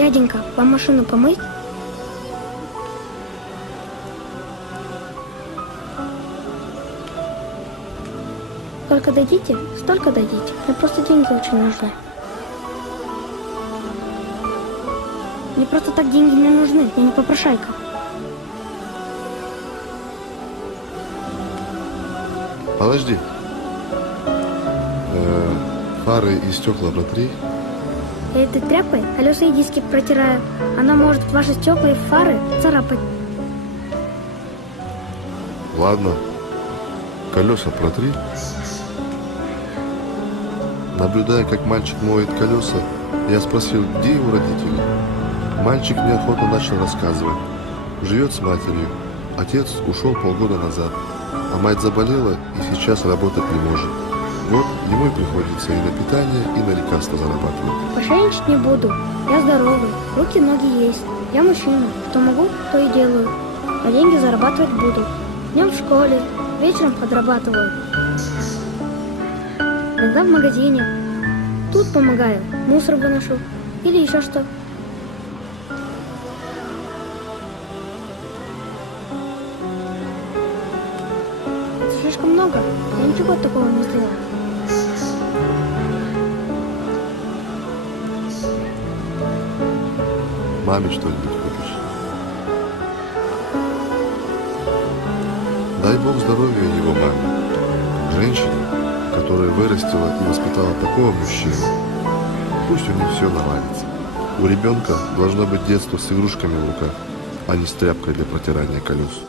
Дяденька, вам машину помыть? Сколько дадите, столько дадите. Мне просто деньги очень нужны. Мне просто так деньги не нужны, я не попрошайка. Подожди. Фары и стекла протри. Я этой тряпкой колеса и диски протираю. Она может ваши стекла и фары царапать. Ладно. Колеса протри. Наблюдая, как мальчик моет колеса, я спросил, где его родители. Мальчик неохотно начал рассказывать. Живет с матерью. Отец ушел полгода назад, а мать заболела и сейчас работать не может. Вот ему и приходится и на питание, и на лекарства зарабатывать. Мошенничать не буду. Я здоровый, руки, ноги есть. Я мужчина. Что могу, то и делаю. А деньги зарабатывать буду. Днем в школе, вечером подрабатываю. Иногда в магазине. Тут помогаю, мусор выношу. Или еще что. Это слишком много. Я ничего такого не сделала. Маме что-нибудь купишь? Дай Бог здоровья его маме. Женщине, которая вырастила и воспитала такого мужчину. Пусть у них все наладится. У ребенка должно быть детство с игрушками в руках, а не с тряпкой для протирания колес.